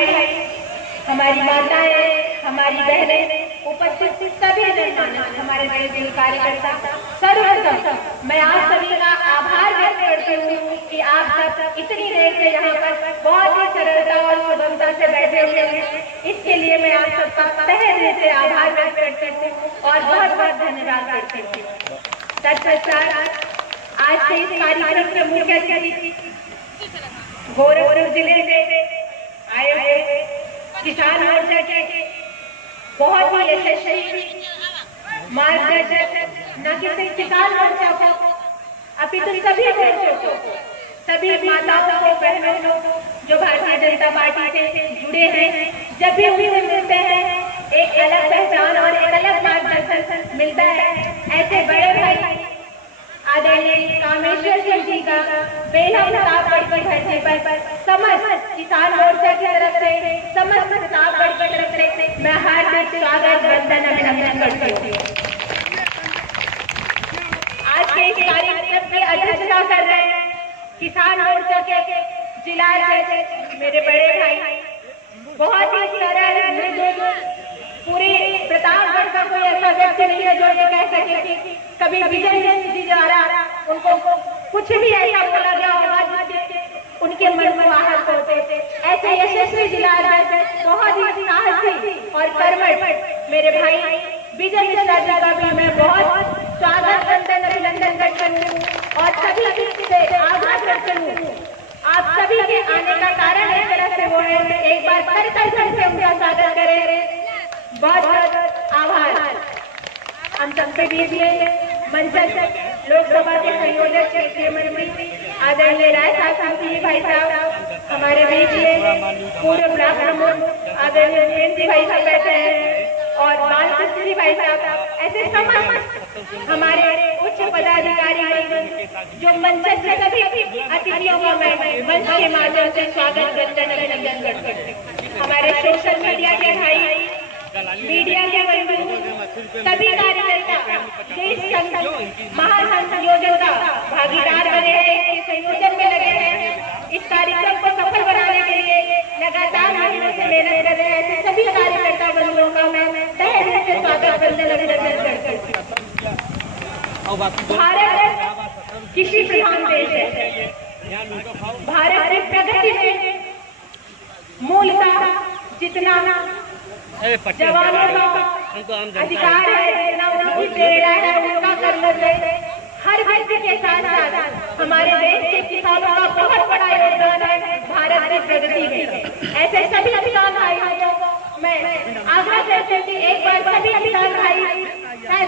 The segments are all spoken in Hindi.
भाई, हमारी माताएं, हमारी बहनें, उपस्थित सभी जनमानस, हमारे बड़े दिल कार्यकर्ता, सर्वप्रथम मैं आप सभी का आभार व्यक्त करती हूँ कि आप सब इतनी देर से यहाँ पर बहुत ही सरलता और सुगमता से बैठे हुए हैं। इसके लिए मैं आप सबका तहे दिल से आभार व्यक्त करती हूँ और बहुत बहुत धन्यवाद करती हूँ। तत्पश्चात आज के इस कार्यक्रम के मुख्य अतिथि गोरखपुर जिले से आए हुए किसान मोर्चा के बहुत ही यशस्वी मार्गदर्शक, न कि सिर्फ किसान मोर्चा को अपितु सभी मोर्चों को, सभी माताओं को, बहनों को जो भारतीय जनता पार्टी से जुड़े हैं, जब भी उन्हें मिलते हैं एक अलग पहचान और एक अलग मार्गदर्शन मिलता है। ऐसे बड़े भाई आदरणीय कामेश्वर सिंह जी का बेहद प्रतापगढ़ की धरती पर समस्त किसान मोर्चा की तरफ से, समस्त प्रतापगढ़ की तरफ से मैं हार्दिक स्वागत, वंदन, अभिनंदन करती हूँ। आज के इस कार्यक्रम की अध्यक्षता कर रहे हैं किसान मोर्चा के जिला अध्यक्ष मेरे बड़े भाई, बहुत ही सरल, मृदु, पूरी प्रतापगढ़ का कोई ऐसा व्यक्ति नहीं है जो ये कह सके कि कभी विजय जी द्वारा उनको कुछ भी ऐसा बोला गया होगा जिससे उनके मन में आहत होते। ऐसे यशस्वी जिला अध्यक्ष, बहुत ही साहसी और कर्मठ मेरे भाई विजय मिश्रा जी का भी मैं बहुत स्वागत, वंदन, अभिनंदन करती हूँ और सभी से आग्रह करती हूँ आप सभी के आने का कारण एक तरह से वो है, एक बार कर से उनका स्वागत करें। बहुत बहुत आभार। हम सबके बीच में मंचस्थ लोकसभा के संयोजक क्षेत्रीय मंत्री आदरणीय राय साहब जी भाई साहब, हमारे बीच में पूर्व ब्लॉक प्रमुख आदरणीय जी भाई साहब बैठे हैं और बालकृष्ण जी भाई साहब, ऐसे समस्त हमारे उच्च पदाधिकारी जो मंचस्थ सभी अतिथियों का मैं मंच के माध्यम से स्वागत, वंदन, अभिनंदन करते हैं। हमारे सोशल मीडिया के भाई, मीडिया के बंधु, सभी कार्यकर्ता जो इस महासंयोजन का भागीदार बने हैं, इस संयोजन में लगे हैं, इस कार्यक्रम को सफल बनाने के लिए लगातार महीनों से मेहनत कर रहे हैं, ऐसे सभी कार्यकर्ता बंधुओं का मैं तहे दिल से स्वागत, वंदन, अभिनंदन करती हूँ। भारत कृषि प्रधान देश है। भारत की प्रगति में मूलतः जितना जवानों का अधिकार है, जितना उनकी प्रेरणा है, उनका कर्तव्य है, हर व्यक्ति के साथ साथ हमारे देश के किसानों का बहुत बड़ा योगदान है भारत की प्रगति में। ऐसे सभी किसान भाइयों को मैं आग्रह करती हूँ कि एक बार सभी किसान भाई,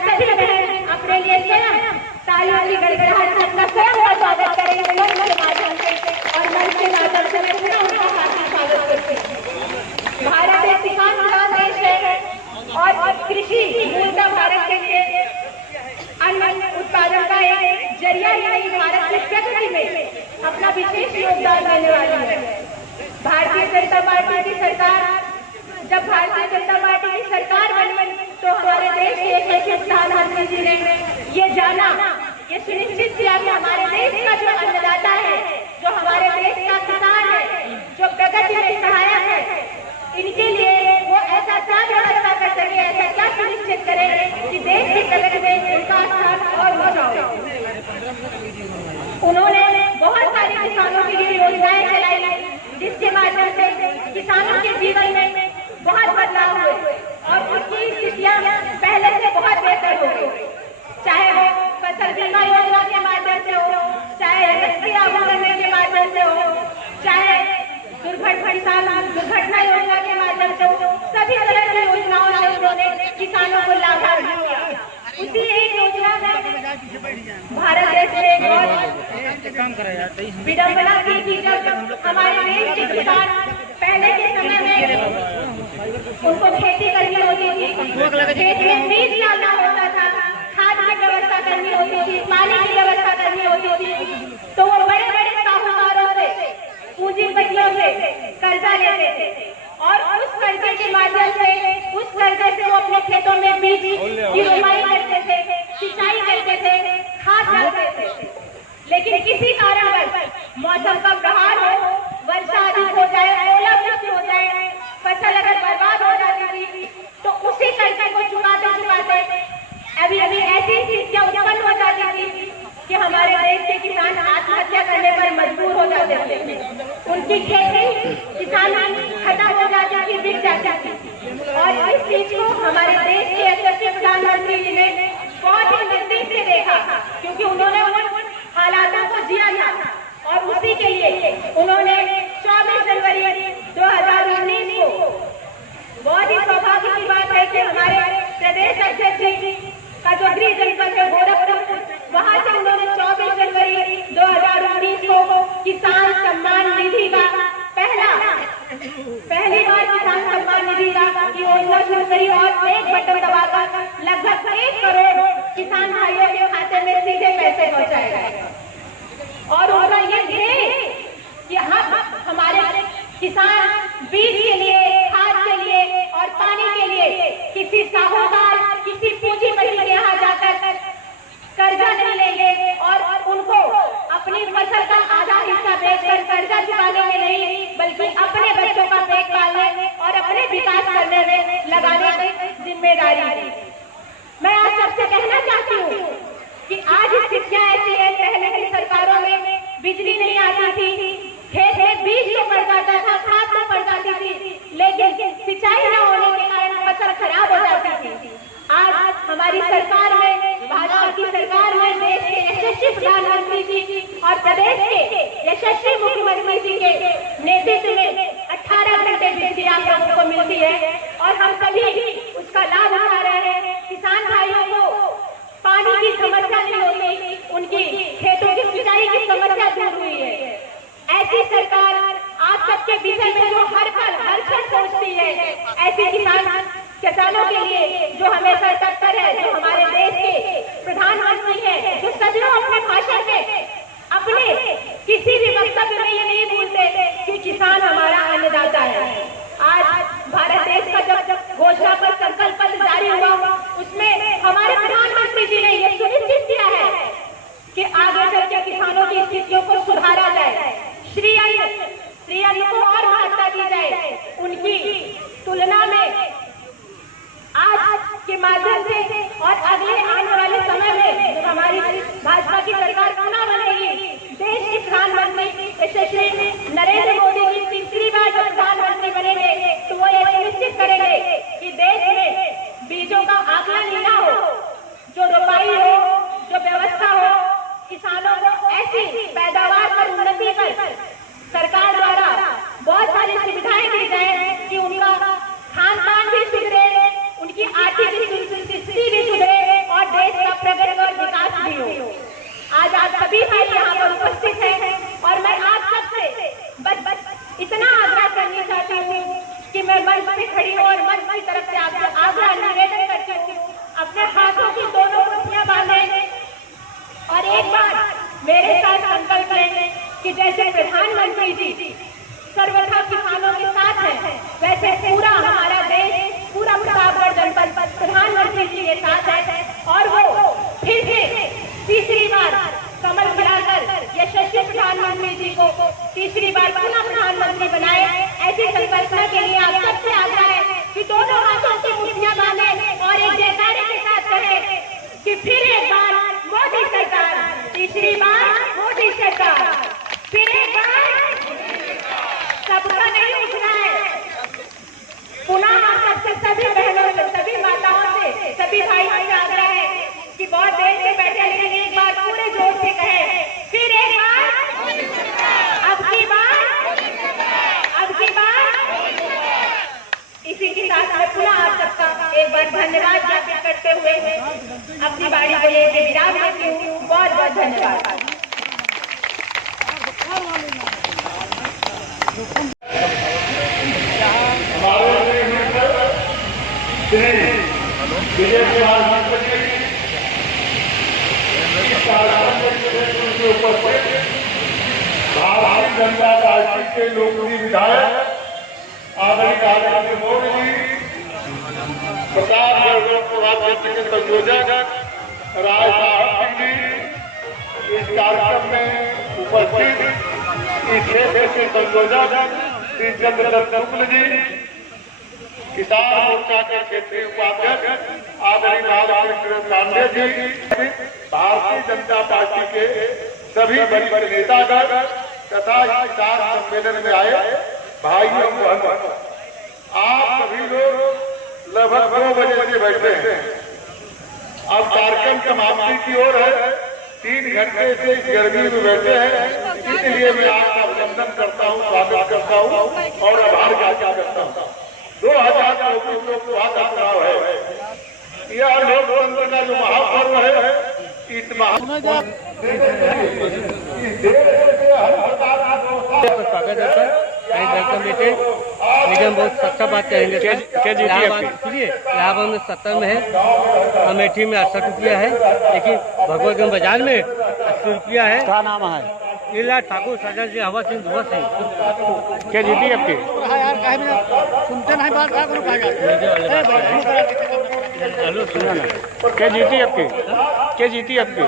सभी बहन अपने लिए स्वयं तालियों की गड़गड़ाहट से अपना स्वयं का स्वागत करेंगे मंच के माध्यम से, और मंच के माध्यम से मैं पुनः उनका हार्दिक स्वागत करती हूँ। भारत एक किसान प्रधान देश है और कृषि मूलतः भारत के लिए अन्न उत्पादन का एक जरिया ही नहीं, भारत की प्रगति में अपना विशेष योगदान देने वाली है। भारतीय जनता पार्टी की सरकार, जब भारतीय जनता पार्टी की सरकार बनी तो हमारे देश के एक प्रधानमंत्री जी ने ये जाना, ये सुनिश्चित किया कि हमारे देश का जो अन्नदाता है, जो हमारे देश का किसान है, जो प्रगति में सहायक है, इनके लिए वो ऐसा क्या व्यवस्था कर सके, ऐसा क्या सुनिश्चित करे कि देश की प्रगति में उनका स्थान और ऊंचा हो। उन्होंने बहुत सारे किसानों के लिए योजनाएं चलाई, जिसके माध्यम से किसानों के जीवन में बहुत बदलाव हुए और उनकी स्थितियां पहले से बहुत बेहतर हो गई। चाहे वो फसल बीमा योजना के माध्यम से हो, चाहे एमएसपी लागू करने के माध्यम से हो, चाहे दुर्घटना योजना के माध्यम से हो, सभी तरह की योजनाओं से उन्होंने किसानों को लाभान्वित किया। उसी एक योजना में भारत देश में बहुत विडंबना की जब हमारे देश के किसान पहले के समय में उनको खेती करनी होती थी, खेत में बीज डालना होता था, खाद की व्यवस्था करनी होती थी, पानी की व्यवस्था करनी होती थी, तो वो बड़े बड़े साहूकारों से, पूंजीपतियों से कर्जा लेते थे और उस कर्जे के माध्यम से, उस कर्जे से वो अपने खेतों में बीज की रोपाई करते थे, सिंचाई करते थे, खाद डालते थे। लेकिन किसी कारणवश मौसम का प्रहार हो, वर्षा अधिक हो जाए, ओलावृष्टि हो जाए, मिट जाती थी। और इस चीज को हमारे देश के यशस्वी प्रधानमंत्री जी ने बहुत ही नजदीक से देखा, क्योंकि उन्होंने उन हालातों को जिया था। और उसी के लिए उन्होंने 24 जनवरी 2019 को, बहुत ही सौभाग्य की बात है कि हमारे प्रदेश अध्यक्ष जी का जो गृह जनपद है गोरखपुर, वहां से उन्होंने 24 जनवरी 2019 को किसान सम्मान निधि का पहली बार किसान सम्मान निधि की योजना शुरू करी और एक बटन दबाकर लगभग 1 करोड़ किसान भाइयों के खाते में सीधे पैसे पहुंचाए गए। और उनका ये ध्येय कि हम हमारे किसान बीज के लिए, खाद के लिए और पानी के लिए किसी साहूकार, किसी पूंजीपति के यहाँ जाकर कर्जा नहीं लेंगे और उनको अपनी फसल का आधा हिस्सा बेचकर कर्जा चुकाने में नहीं, बल्कि अपने बच्चों का पेट पालने और अपने विकास करने में लगाने की जिम्मेदारी। मैं आज सबसे कहना चाहती हूँ कि आज स्थितियां ऐसी है, पहले की सरकारों में बिजली नहीं आती थी, खेत में बीज तो पड़ जाता था, खाद तो पड़ जाती थी, लेकिन सिंचाई न होने के कारण फसल खराब हो जाती थी। आज हमारी सरकार में, भाजपा की सरकार में, देश के यशस्वी प्रधानमंत्री जी और प्रदेश के यशस्वी मुख्यमंत्री जी के नेतृत्व में 18 घंटे बिजली आप लोगों को मिलती है और हम सभी उसका लाभ उठा रहे हैं। किसान भाइयों को पानी की समस्या नहीं होती, उनकी खेतों की सिंचाई की समस्या दूर हुई है। ऐसी सरकार आप सबके विषय में जो हर पल हर क्षण सोचती है, ऐसे किसानों के लिए जो हमेशा तत्पर है, जो हमारे देश के प्रधानमंत्री हैं, जो सदियों अपने भाषण में, अपने किसी भी वक्तव्य में ये नहीं भूलते कि किसान हमारा अन्नदाता है। आज भारत देश का जब घोषणा पर संकल्प पत्र जारी हुआ, उसमें हमारे प्रधानमंत्री जी ने ये सुनिश्चित किया है कि आगे चल के किसानों की स्थितियों को सुधारा जाए, श्री अन्न को और महत्ता दी जाए। उनकी तुलना में आज के माध्यम से और अगले आने वाले समय में जब हमारी भाजपा की सरकार पुनः बनेगी, देश के प्रधानमंत्री यशस्वी नरेंद्र मोदी जी तीसरी बार जब प्रधानमंत्री बनेंगे तो वो ये सुनिश्चित करेंगे कि देश में बीजों का आकलन ही ना हो, जो रोपाई हो, जो व्यवस्था हो, किसानों को ऐसी पैदावार पर उन्नति कर सरकार द्वारा बहुत सारी सुविधाएं दी जाए कि उनका खान पान भी सुधरे, उनकी आर्थिक स्थिति भी सुधरे और देश का प्रगति और विकास भी हो। आज आप सभी भाई यहाँ पर उपस्थित हैं और मैं आप सबसे बस इतना आग्रह करना चाहती हूँ कि मैं मंच पे खड़ी हूँ और मंच की तरफ से आपसे आग्रह निवेदन करती हूँ, अपने हाथों की दोनों मुट्ठियां बांधें और एक बार मेरे साथ संकल्प लें कि जैसे प्रधानमंत्री जी सर्वथा किसानों के साथ है, वैसे पूरा हमारा देश, पूरा प्रतापगढ़ जनपद प्रधानमंत्री जी के साथ है और वो फिर से तीसरी बार कमल खिलाकर यशस्वी प्रधानमंत्री जी को तीसरी बार पुनः प्रधानमंत्री बनाए। ऐसी संकल्पना के लिए आप सबसे आग्रह है कि दोनों हाथों की मुट्ठियां बांधें और एक जयकारे के साथ कहें कि फिर एक बार मोदी सरकार, तीसरी बार मोदी सरकार, फिर एक बार। सबका नहीं उठना है, पुनः हम सबसे सभी बहनों से, सभी माताओं से, सभी भाइयों से आग्रह है कि बहुत देर से बैठे लेकिन एक बार पूरे जोर से कहें, फिर एक बार, अब की बार, अब की बार। इसी के साथ मैं पुनः आप सबका एक बार धन्यवाद ज्ञापित करते हुए अपनी बारी को ये विराम देती हूँ। बहुत बहुत धन्यवाद। विजय कुमार भारतीय जनता पार्टी के लोकप्रिय विधायक आदरणीय नरेंद्र मोदी जी, प्रतापगढ़ लोकसभा क्षेत्र के संयोजक राय साहब जी इस कार्यक्रम में उपस्थित, इस क्षेत्र के संयोजक श्री चंद्रदत्त शुक्ल जी, किसान मोर्चा के क्षेत्रीय उपाध्यक्ष आदरणीय बालकृष्ण पांडे जी, भारतीय जनता पार्टी के सभी बड़े नेतागण तथा किसान सम्मेलन में आए भाइयों बहनों, आप बैठे हैं। अब कार्यक्रम समाप्ति की ओर है। 3 घंटे से इस गर्मी में बैठे हैं, इसलिए मैं आपका अभिनंदन करता हूँ, स्वागत करता हूँ और आभार ज्ञापन करता हूँ। 2024 लोकसभा का चुनाव है। यह लोकतंत्र का जो महापर्व है, इस स्वागत है सर। वेलकम बेटे, मीडियम बहुत अच्छा बात कहेंगे सर। इलाहाबाद में 70 में है, अमेठी में 68 रुपया है, लेकिन भगवतगंज बाजार में 80 रुपया है। क्या नाम है? लीला ठाकुर, सजल जी, हवा सिंह, धुआ सिंह। क्या जीती आपकी? सुनते नहीं बात, हेलो सुना ना। क्या जीती आपकी? क्या जीती आपकी?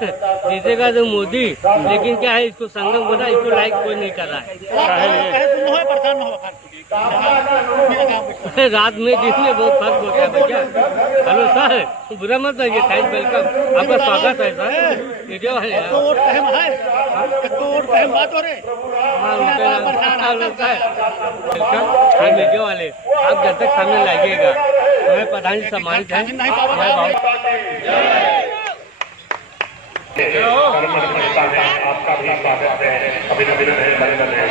जीतेगा तो मोदी, लेकिन क्या है, इसको संगम बोला, इसको लाइक कोई नहीं कर रहा है। रात में दिन में बहुत फर्क होता है भैया। हेलो सर, बुरा मत मानिए, थैंक वेलकम, आपका स्वागत है सर। वीडियो है वेलकम वीडियो वाले, आप जब तक सामने लागिएगा, हमें प्रधान जी सम्मानित है। आपका भी स्वागत है, अभिनंदन है।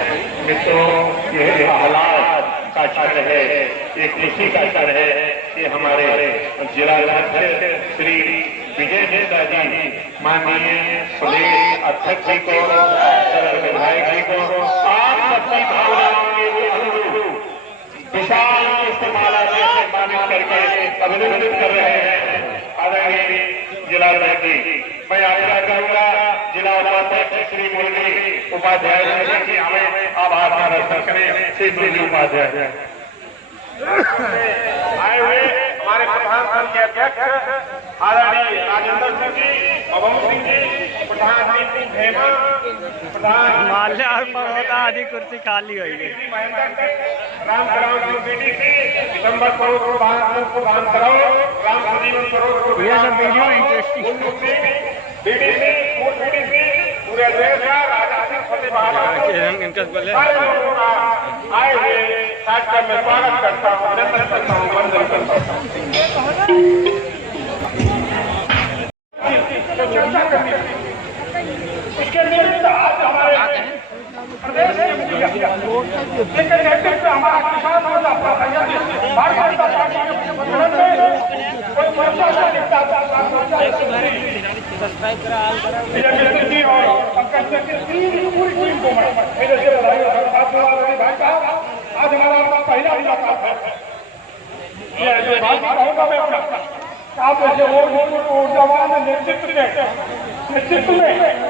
मित्रों, यह हालात का क्षण है, ये खुशी का क्षण है कि हमारे जिला अध्यक्ष श्री विजय नेता जी, माननीय प्रदेश अध्यक्ष जी को, विधायक जी को आप सबकी भावनाओं के अनुरूप विशाल पुष्पमाला से सम्मानित करके अभिनंदन कर रहे हैं। आदरणीय जिला अध्यक्ष जी, मैं आग्रह करूंगा जिला उपाध्यक्ष श्री मुरली उपाध्याय जी हमें आभार प्रदर्शन करें। श्री मुरली उपाध्याय आए हुए हमारे प्रधान संघ के अध्यक्ष आदरणीय राजेंद्र सिंह जी, अभम सिंह जी, प्रधान सिंह हेमा, प्रधान माल्यार्पण होता, आधी कुर्सी खाली हुई है। राम सरोवर बीडीसी, दिसंबर सरोवर प्रधान सरोवर, राम संजीवन सरोवर, ये सब वीडियो इंटरेस्टिंग। बीडीसी, पूर्व बीडीसी, पूरे देश का राजा सिंह फतेह बहादुर इनका बोले आए हुए कार्यक्रम में स्वागत करता हूँ, अभिनंदन करता हूँ, वंदन करता हूँ। इसके लिए आज हमारे प्रदेश के मुखिया नेतृत्व हमारा किसान मोर्चा भारतीय जनता पार्टी के गठबंधन में कोई मोर्चा नहीं दिखता था। जी और पंकज जी पूरी टीम को मेरे से बधाई और भाई साहब, आज हमारा पहला मुलाकात है। ये बात कहूँगा मैं अपना, आप जैसे ऊर्जावान नेतृत्व में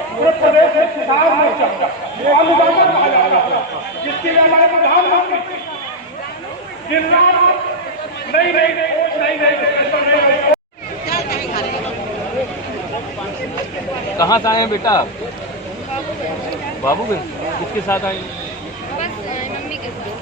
पूरे प्रदेश में किसान मोर्चा अनुदान कहा जाता है, जिसके लिए हमारे प्रधानमंत्री दिन रात नई कहाँ से आए हैं बेटा? बाबू किसके साथ आए? बस मम्मी के साथ।